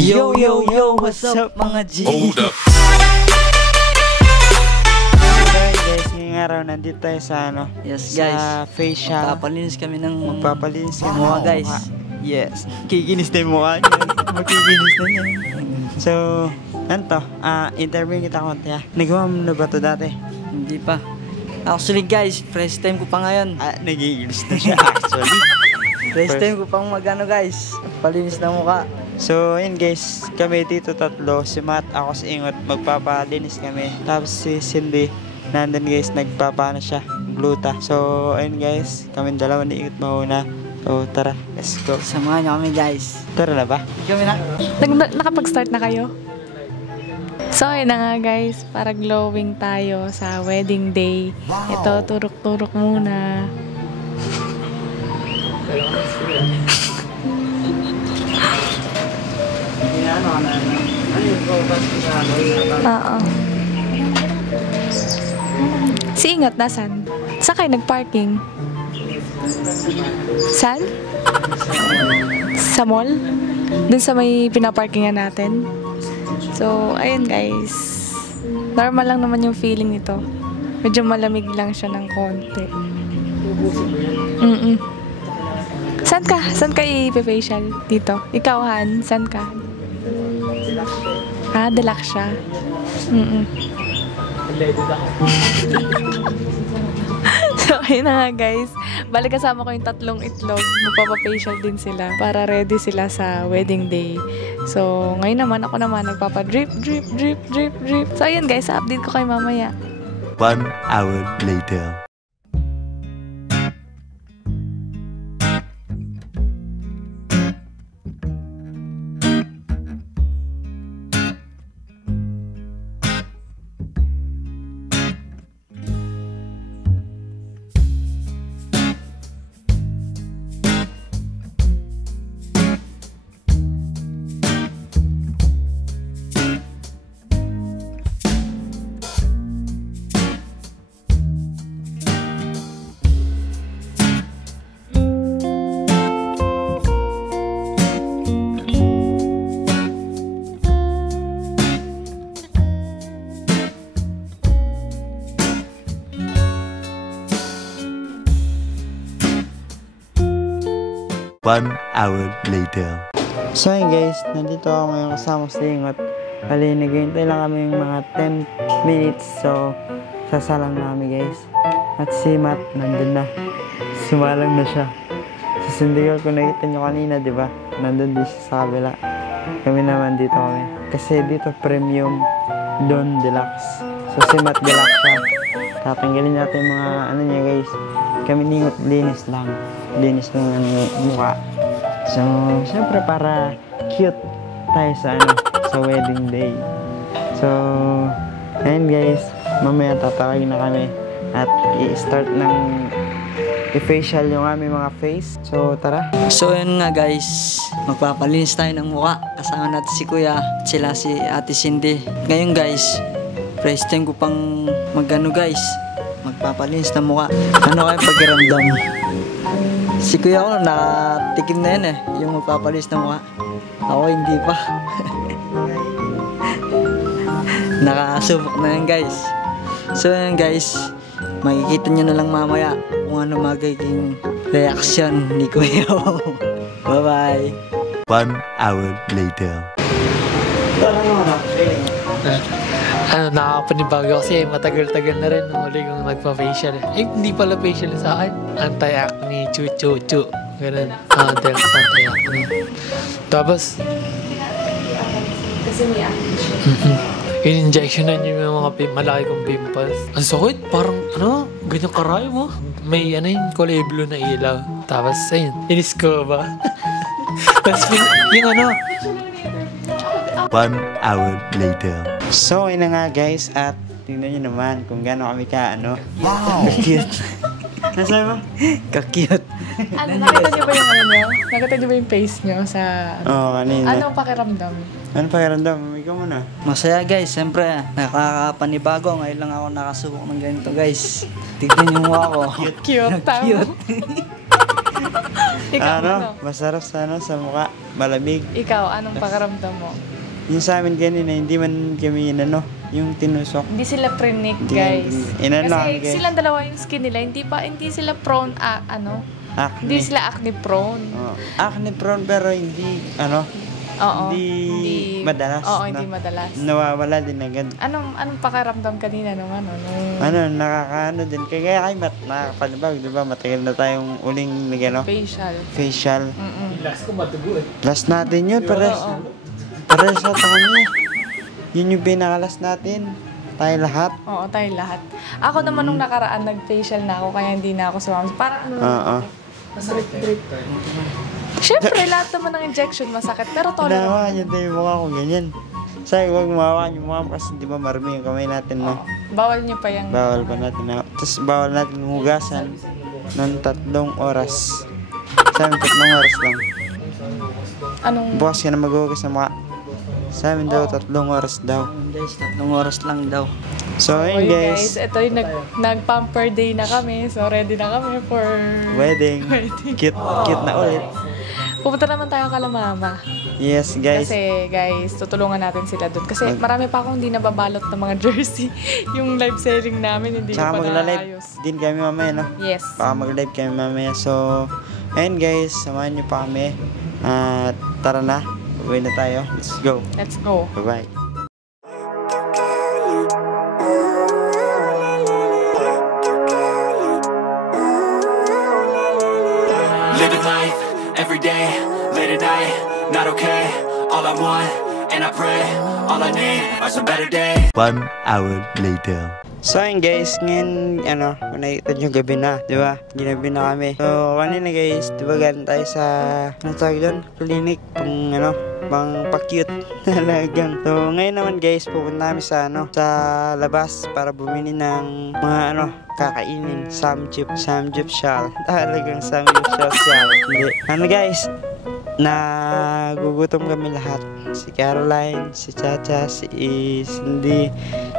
Yo, yo, yo, what's up mga G? Hold up. Alright guys, ngayong araw nandito tayo sa Yes sa guys, facial. magpapalinis kami ng Magpapalinis kami mukha ng guys. mukha. Yes, kikinis na yung mukha niya. Magkikinis na yan. So, ano to? Interview kita konti ha. Nagawa mo na ba to dati? Hindi pa. Actually guys, first time ko pa ngayon. Nagigilis na siya actually. First time ko pang magano guys, palinis ng mukha. So, ayun guys, kami dito tatlo, si Matt, ako si Ingot, magpapalinis kami. Tapos si Cindy, nandun guys, nagpapano siya, gluta. So, ayun guys, kami dalawa ni Ingot mauna. So, tara, let's go. Samahan niyo kami guys. Tara na ba? Kami na. Nakapag-start na kayo? So, ayun na nga guys, para glowing tayo sa wedding day. Ito, turok-turok muna. Oo. Si Ingat, nasan? Saan kayo nag-parking? Saan? Sa mall? Dun sa may pinaparkingan natin? So, ayun guys. Normal lang naman yung feeling nito. Medyo malamig lang siya ng konti. Saan ka? Saan ka i-facial? Dito? Ikaw, Han? Saan ka? Delak siya. So, ayun na nga guys. Bali kasama ko yung tatlong itlog. Magpapafacial din sila para ready sila sa wedding day. So, ngayon naman ako naman nagpapa-drip, drip, drip, drip, drip. So, ayun guys. Update ko kayo mamaya. 1 hour later. One hour later. So ayun guys, nandito ako ngayon kasama si Ingot. Bali, naghihintay lang kami yung mga 10 minutes. So, sasalang na kami guys. At si Matt, nandun na. Sumalang na siya. Si Cindy, kung nakita nyo kanina, di ba? Nandun din siya sa kabila. Kami naman dito kami. Kasi dito premium, doon deluxe. So si Matt deluxe siya. Tatanggalin natin yung mga ano niya guys. Kami ni Ingot, linis lang. Linis ng mukha. So, syempre para cute tayo sa wedding day. So, ayun guys, mamaya tatawagin na kami at i-start ng i-facial yung aming mga face. So, tara. So ayun nga guys, magpapalinis tayo ng mukha. Kasama natin si Kuya at sila si Ate Cindy. Ngayon guys, first time ko pang magano guys, magpapalinis ng mukha. Ano kayo pakiramdam? Si Kuya ko nakatikim na yan yung magpapalis ng mukha. Ako hindi pa. Nakasubok na yan guys. So yan guys, makikita nyo na lang mamaya kung ano magiging reaction ni Kuya. Bye bye. 1 hour later. Nakakapanibago kasi matagal-tagal na rin nung huli kong nagpa-facial. Hindi pala facial sa akin. Anti-acne, chu-chu-chu. Ganun. Delta anti-acne. Tapos, Kasi may acne siya. in-injectionan yung mga malaki kong pimples. Ang sakit, parang ganyan karaya mo. May yung kulay blue na ilaw. Tapos, ayun, in-discover. Tapos, yung 1 hour later. So, ayun na nga guys, at tingnan nyo naman kung gaano kami ka-cute. Nasaan mo? Ka-cute. Nakita niyo ba yung nyo? Nakita niyo ba yung face nyo sa... Oo, kanina. Anong pakiramdam? Ano pakiramdam? Ikaw muna. Masaya guys, siyempre nakakapanibago. Ngayon lang ako nakasubok ng ganito guys. Tignan yung mukha ko. Cute. Cute. Ikaw, ano? Masarap sa mukha. Malamig. Ikaw, anong pakiramdam mo? Yung sa amin kanina, hindi man kami yung tinusok. Hindi sila prinik, Hindi- guys. inano, Kasi guys. silang dalawa yung skin nila, hindi sila prone, Acne. hindi sila acne prone. Oh. Acne prone pero hindi, Oo. hindi madalas. Oo, hindi madalas. Nawawala din agad. Anong pakiramdam kanina nung nung Nakakaano din. Kaya kay Matt, nakakapalibag, di ba? Matagal na tayong uling facial. Last ko matugo eh. Last natin yun, pares. Oo. Pares sa kanya. Yun yung pinakalas natin. Tayo lahat. Oo, tayo lahat. Ako naman nung nakaraan, nag-facial na ako, kaya hindi na ako sumama. Parang Oo. drip. Siyempre, lahat naman ng injection masakit, pero tolerable. Nahawakan niyo tayo yung mukha ko ganyan. Sabi, huwag mahawakan yung mukha ko kasi di ba marami yung kamay natin, no? Oo. Bawal niyo pa yung... Bawal pa natin na. Tapos bawal natin hugasan ng 3 oras. Sa amin, 3 oras lang. Anong... Bukas ka na maghugas ng mukha. Sa amin daw, 3 oras daw. Guys, 3 oras lang daw. So, Okay, ayun guys, guys. ito yung nag-pamper day na kami. So, ready na kami for... Wedding. Cute na ulit. Pupunta naman tayo kala mama. Yes, guys. Kasi, guys, tutulungan natin sila doon. Kasi marami pa akong hindi nababalot ng mga jersey. Yung live selling namin, hindi Tsaka ko pa magla-live naayos. din kami mamaya, no? Yes. Baka mag-live kami mamaya. So, ayun guys, samahan niyo pa kami. At tara na, uwi na tayo. Let's go. Let's go. Bye-bye. Living life, every day, late at night, not okay. All I want, and I pray, all I need are some better days. 1 hour later. So ayun guys, ngayon, nakita nyo gabi na, di ba? Ginabi na kami. So kanina guys, di ba galing tayo sa, tawag doon? Clinic, pang pa-cute talagang. So ngayon naman guys, pupunta kami sa, sa labas para bumili ng mga, kakainin. Samgyup shal. Talagang samgyup shal. Hindi. Guys, nagugutom kami lahat. Si Caroline, si Chacha, si Cindy,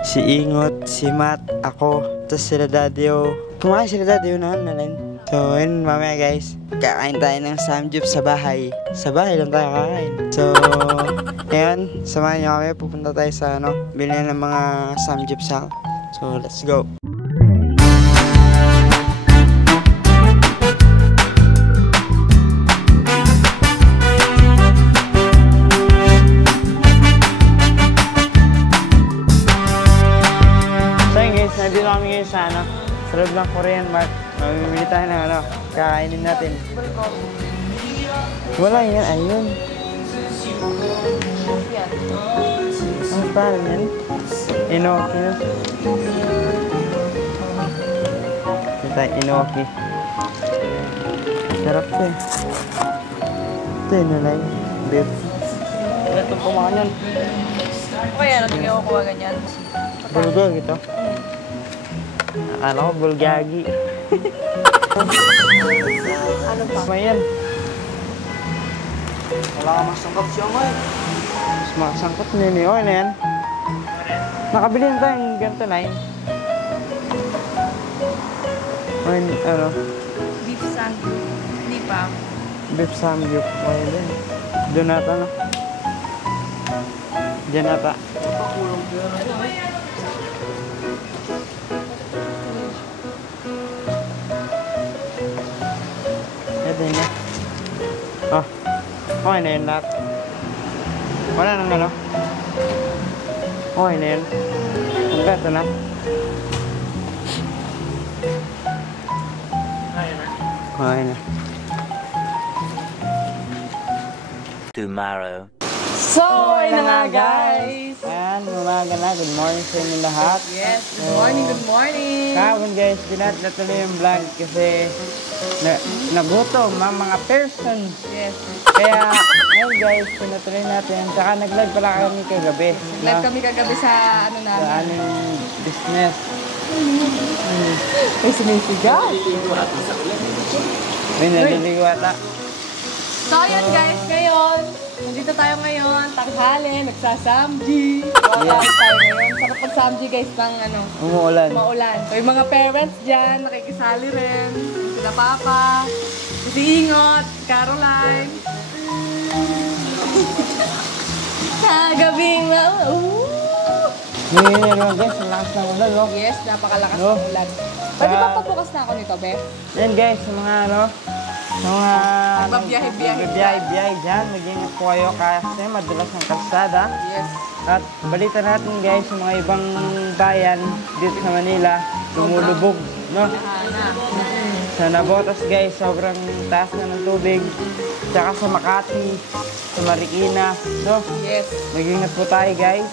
si Ingot, si Matt, ako, tapos sila Daddy-o. Kumakain sila Daddy-o na rin. So, yun mamaya guys, kakain tayo ng samgyup sa bahay. Sa bahay lang tayo kakain. So, ngayon, samahan niyo kami, pupunta tayo sa bilhin ng mga samgyup sal. So, let's go. Nandito kami ngayon sa sa loob ng Korean Mart. Mamimili tayo ng kakainin natin. Wala yan, ayun. Ano parang yan? Inoki, no? Ito, inoki. Sarap to eh. Ito yun, beef. Ito, kumakan yan. Kaya ano yung ako kuha ganyan? Bulgog ito. Akala ko bulgagi. Ano pa? Mayan. Wala ka masangkap siya mo eh. Mas masangkap nini. Okay na yan. Nakabili na tayong ganito na yun. Beef samgyup. Hindi pa. Beef samgyup. Okay din. Doon nata na. Diyan nata. Ito yun na. Oh. Okay na yun lahat. Wala nang Okay na yun. Ito na. Okay na. Tomorrow. So, ayun na nga guys. Ayan, umaga na. Good morning sa inyo lahat. Yes, good morning, good morning. Kahapon guys, binat na tuloy yung vlog kasi nagutom ang mga person. Yes. Kaya ngayon guys, pinatuloy natin. Saka nag-live pala kami kagabi. Live kami kagabi sa ano Sa namin. aming business. May sinisigaw. May naliligo ata. So, ayan guys, ngayon, nandito tayo ngayon, tanghali, nagsasamji. Kakain tayo ngayon. Sa kapag samji guys, pang Umuulan. maulan. So, yung mga parents dyan, nakikisali rin. Sila papa. Si Ingot, Caroline. Kagabing Ngayon naman guys, ang lakas ng ulan, no? Yes, napakalakas No? ng ulan. Pwede ba pabukas na ako nito, Be? Yan guys, sa mga ano, sa mga Nagbabiyahe-biyahe dyan, mag-ingat po kayo kasi madulas ng kalsada. Yes. At balita natin guys, sa mga ibang bayan dito sa Manila, lumulubog, no? Sa Nabotas guys, sobrang taas na ng tubig. Tsaka sa Makati, sa Marikina, no? Yes. Mag-ingat po tayo guys.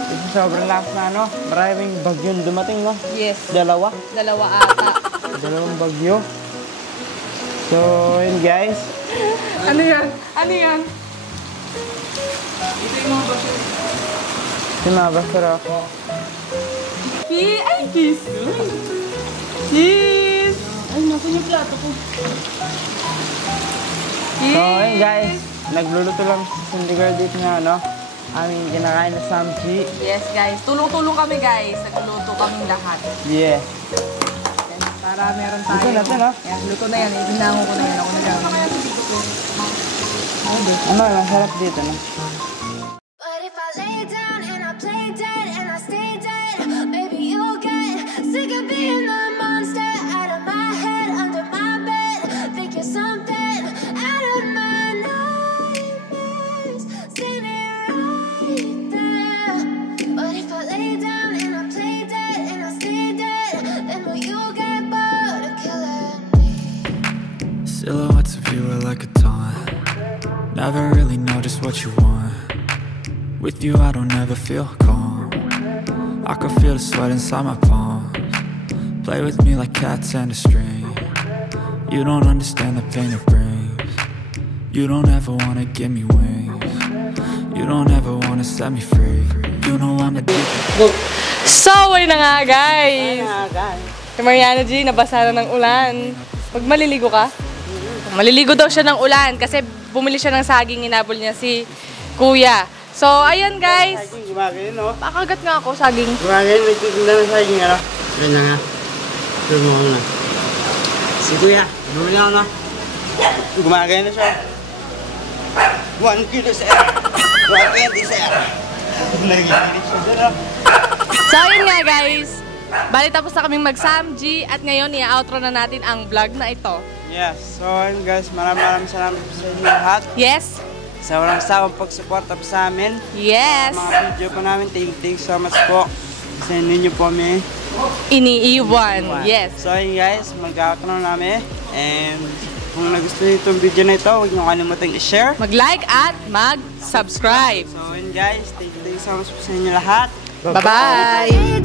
Kasi sobrang lakas na, no? Maraming bagyong dumating, no? Yes. Dalawa. Dalawa ata. Dalawang bagyo. So, yun guys. Ano yan? Ano yan? Si mga basura ako. Ay, kiss! Kiss! Ay, naku yung plato ko. Kiss! So, yun guys. Nagluluto lang si Cindy Girl dito na, no? Aming kinakain na samchi. Yes, guys. Tulong-tulong kami, guys. Nagluluto kaming lahat. Yeah. Para meron tayo. Luto natin, no? Yan, luto na yan. Ibinango ko na yan. Ako na lang. Ano, masarap dito, no? But if I lay down and I play dead and I stay dead, maybe you'll get sick of being the monster out of my head, under my bed. Think you're something out of my nightmares. See me right there. But if I lay down and I play dead and I stay dead, then will you get bored of killing me? Silhouettes of you are like a taunt. Never really know just what you want. With you I don't ever feel calm. I can feel the sweat inside my palms. Play with me like cats and a string. You don't understand the pain it brings. You don't ever wanna give me wings. You don't ever wanna set me free. You know I'm addicted. So, ayun na nga, guys. Si Mariana G, nabasa na ng ulan. Pag maliligo ka? Maliligo daw siya ng ulan kasi bumili siya ng saging, inabol niya si Kuya. So, ayun guys. Saging, gumagayin, no? Pakagat nga ako, saging. Gumagayin, nagtitinda ng saging, ano? Yun na nga. Tulog mo na. Si Kuya, bumili ako, no? Gumagayin na siya. 1 kilo, sir. 120, sir. Nagiginig siya dyan, no? So, ayun nga guys. Bali tapos na kaming mag-Samji at ngayon i-outro na natin ang vlog na ito. Yes, so yun guys, maraming salamat po sa inyo lahat. Yes? Sa walang sawang pagsuporta po sa amin. Yes! Mga video po namin, thank you so much po. Kasi ninyo po kami. Iniiwan. Yes. So yun guys, mag-outro na namin. And kung nagustuhan niyo itong video na ito, huwag niyo kalimutang i-share. Mag-like at mag-subscribe. So yun guys, thank you so much po sa inyo lahat. Bye-bye!